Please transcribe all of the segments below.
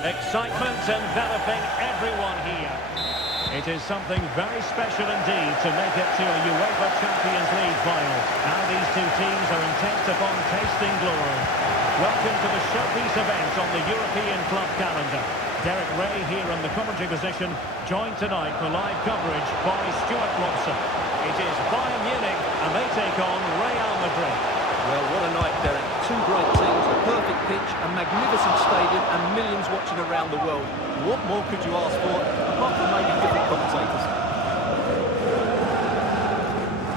Excitement enveloping everyone here. It is something very special indeed to make it to a UEFA Champions League final. Now these two teams are intent upon tasting glory. Welcome to the showpiece event on the European club calendar. Derek Ray here in the commentary position, joined tonight for live coverage by Stuart Robson. It is Bayern Munich and they take on Real Madrid. Well, what a night, Derek. Two great teams, a perfect pitch, a magnificent stadium and millions watching around the world. What more could you ask for, apart from maybe different commentators?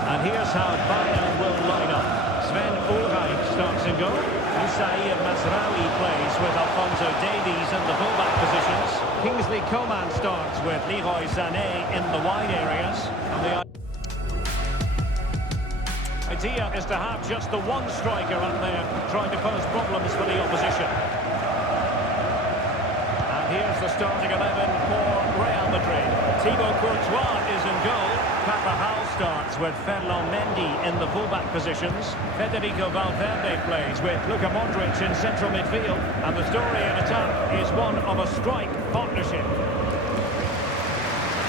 And here's how Bayern will line up. Sven Ulreich starts in goal. Hussein Mazraoui plays with Alphonso Davies in the fullback positions. Kingsley Coman starts with Leroy Sané in the wide areas. And the idea is to have just the one striker up there trying to pose problems for the opposition. And here's the starting 11 for Real Madrid. Thibaut Courtois is in goal. Carvajal starts with Ferland Mendy in the fullback positions. Federico Valverde plays with Luka Modric in central midfield. And the story in attack is one of a strike partnership.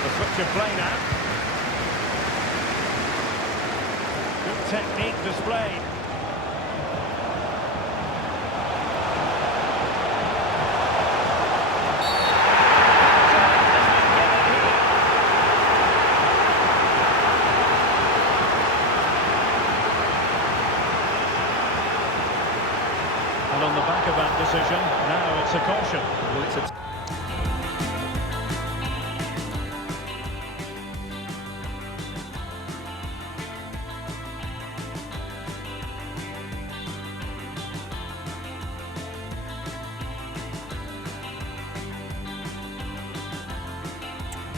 The switch of play now. Good technique displayed. And on the back of that decision, now it's a caution. Well, it's a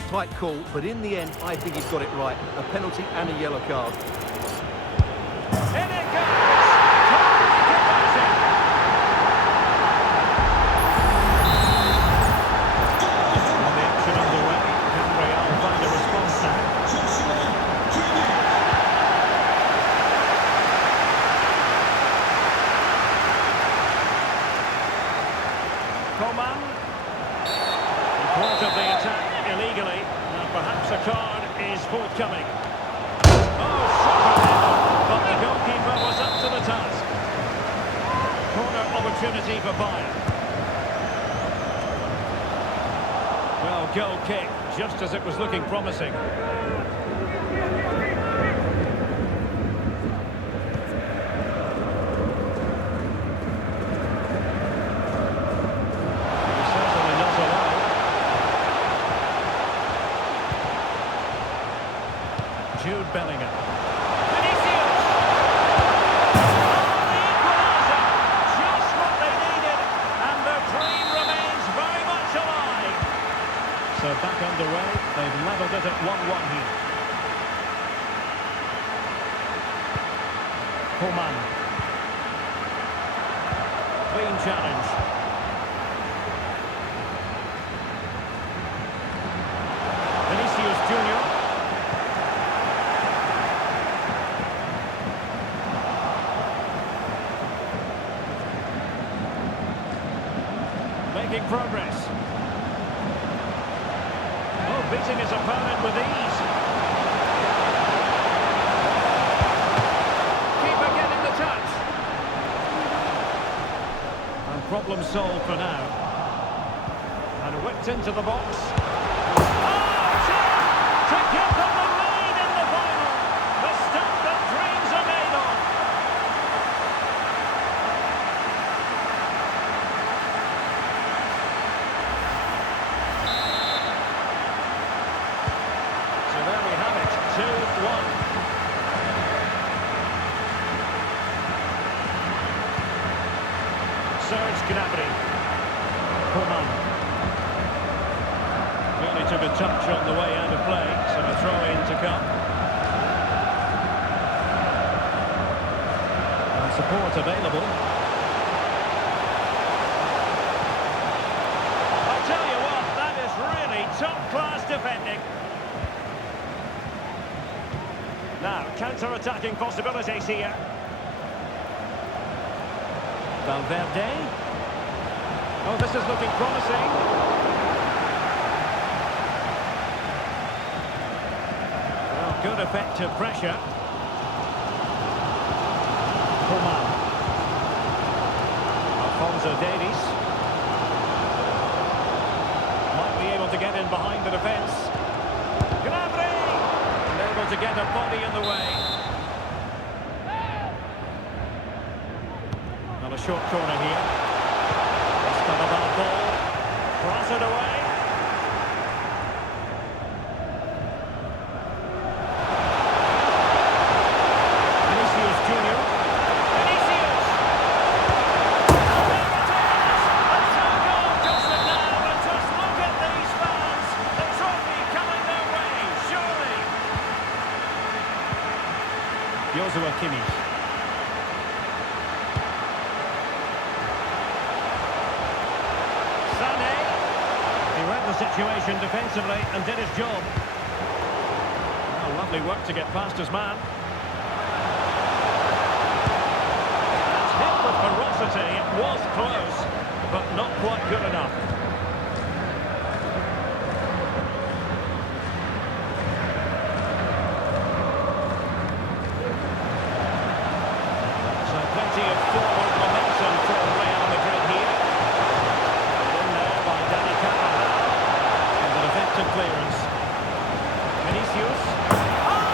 tight call, but in the end, I think he's got it right. A penalty and a yellow card. In it goes! Totally convincing! And the action underway. Can Real find a response now? Coman. He thwarted the attack illegally. Now perhaps a card is forthcoming. Oh, super header, but the goalkeeper was up to the task. Corner opportunity for Bayern. Well, goal kick, just as it was looking promising. Certainly not allowed. Jude Bellingham. Vinicius! Oh, the equaliser! Just what they needed, and their dream remains very much alive. So back underway, they've levelled it at 1-1 here. Coman. Clean challenge. Vinicius Junior. Making progress. Oh, beating his opponent with ease. Keeper getting the touch. And problem solved for now. And whipped into the box. Oh, to give them the lead in the final. The stuff that dreams are made of. So there we have it, 2-1. Serge Gnabry. Coman. Really took a touch on the way out of play, so a throw-in to come. And support available. I tell you what, that is really top-class defending. Now, counter-attacking possibilities here. Valverde. Oh, this is looking promising. Well, good effective pressure. Coman. Alphonso Davies. Might be able to get in behind the defence. Gnabry! And able to get a body in the way. And a short corner here. Got a bad ball. Cross it away. Vinicius Junior. Vinicius! There it is! A two-goal doesn't now, but just look at these fans. The trophy coming their way, surely. Joshua Kimmich. Situation defensively and did his job. Oh, lovely work to get past his man. That's hit with ferocity. It was close, but not quite good enough. So plenty of forward momentum from Real Madrid here. In there by Dani Carvajal. Effective clearance. Vinicius. Oh,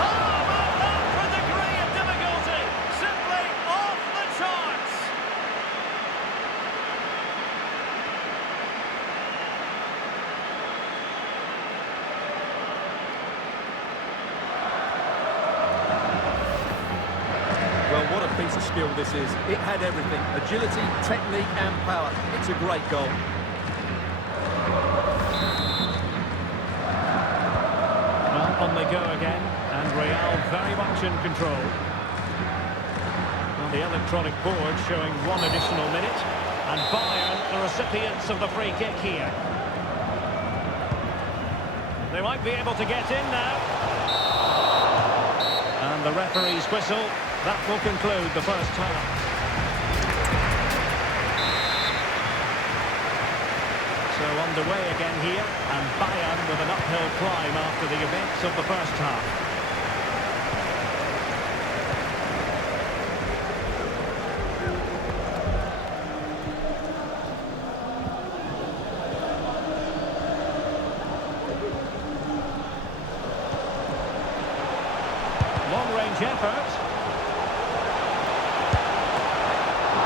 well, that for a degree of difficulty. Simply off the charts. Well, what a piece of skill this is. It had everything. Agility, technique and power. It's a great goal. On they go again, and Real very much in control. Well, the electronic board showing one additional minute, and Bayern the recipients of the free kick here. They might be able to get in now. And the referee's whistle, that will conclude the first half. So underway again here, and Bayern with an uphill climb after the events of the first half. Long-range effort.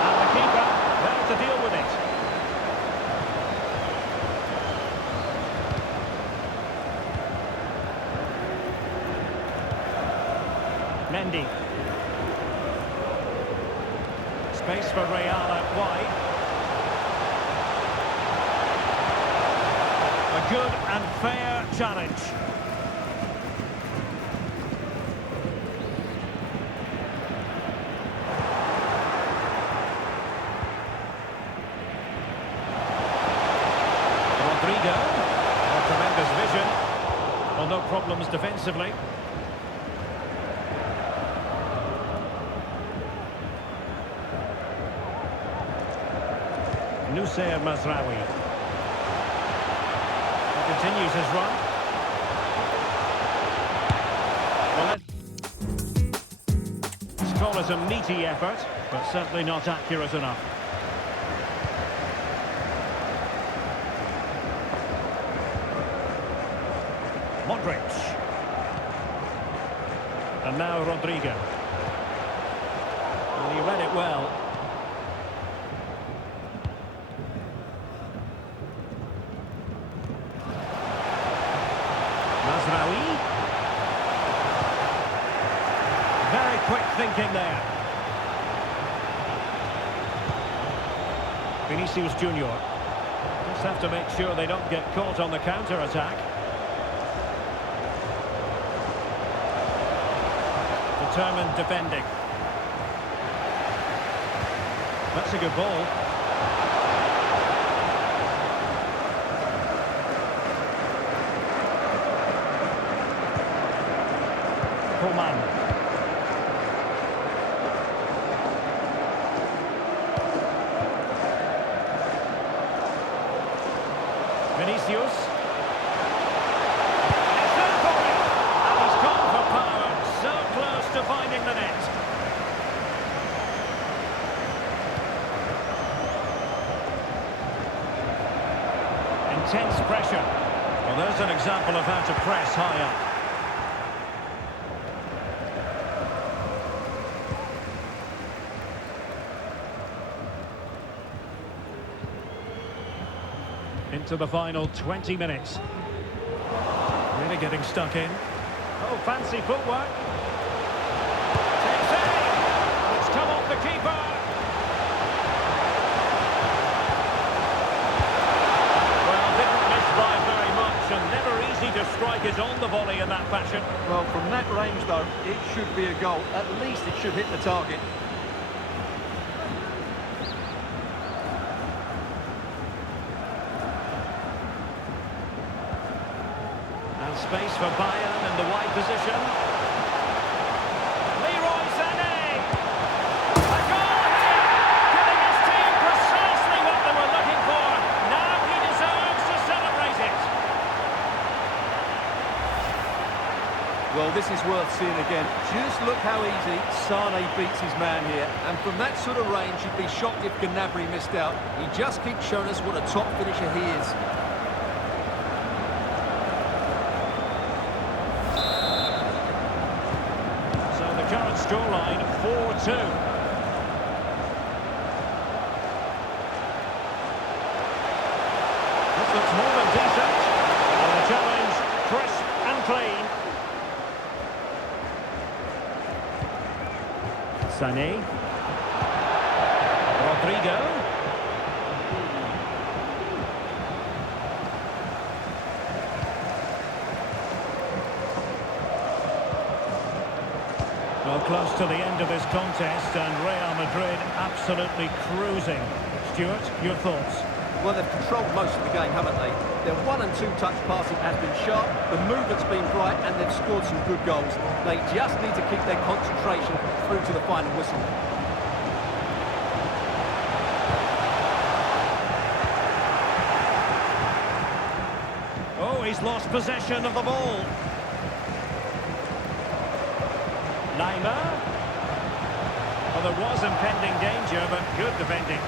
And the keeper there to deal with it. Mendy. Space for Real out wide. A good and fair challenge. Rodrigo. Oh, tremendous vision. Well, no problems defensively. Nusayr Mazraoui. He continues his run. Well, let's call it a meaty effort, but certainly not accurate enough. Modric. And now Rodrigo. And he read it well. Mazraoui. Very quick thinking there. Vinicius Junior. Just have to make sure they don't get caught on the counter-attack. Determined defending. That's a good ball. Coman. Vinicius. It's in for him. And he's gone for power. So close to finding the net. Intense pressure. Well, there's an example of how to press high up. Into the final 20 minutes. Really getting stuck in. Oh, fancy footwork. Takes aim. It's come off the keeper. Well, didn't miss by very much, and never easy to strike it on the volley in that fashion. Well, from that range, though, it should be a goal. At least it should hit the target. And space for Bayern in the wide position. Leroy Sané! A goal here! Giving his team precisely what they were looking for. Now he deserves to celebrate it. Well, this is worth seeing again. Just look how easy Sané beats his man here. And from that sort of range, you'd be shocked if Gnabry missed out. He just keeps showing us what a top finisher he is. Current scoreline 4-2. This looks more than decent. And the challenge crisp and clean. Sané. Rodrigo. Well, close to the end of this contest, and Real Madrid absolutely cruising. Stuart, your thoughts? Well, they've controlled most of the game, haven't they? Their 1- and 2-touch passing has been sharp, the movement's been bright, and they've scored some good goals. They just need to keep their concentration through to the final whistle. Oh, he's lost possession of the ball. Neymar. Well, there was impending danger, but good defending.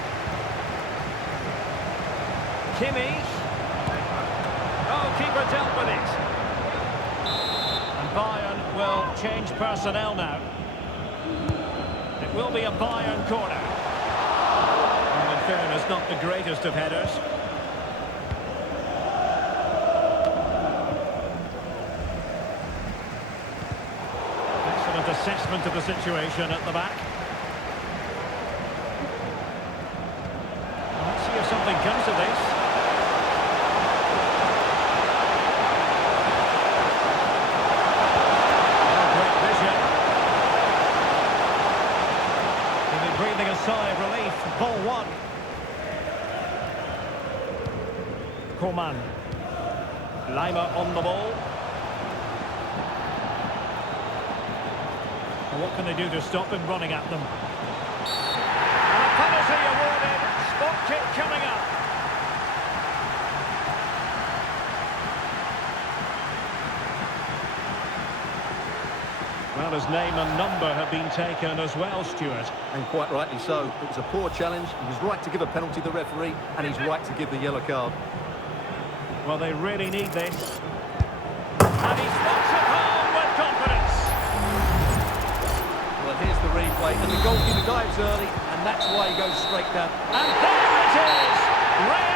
Kimmich. Oh, keeper dealt with it. And Bayern will change personnel now. It will be a Bayern corner. And in fairness, not the greatest of headers. Assessment of the situation at the back. Let's see if something comes of this. Oh, great vision. He'll be breathing a sigh of relief. Ball one. Coman. Lima on the ball. What can they do to stop him running at them? And a penalty awarded. Spot kick coming up. Well, his name and number have been taken as well, Stuart. And quite rightly so. It was a poor challenge. He was right to give a penalty to the referee, and he's right to give the yellow card. Well, they really need this. And he slots it home with confidence. Well, here's the replay, and the goalkeeper dives early, and that's why he goes straight down. And there it is!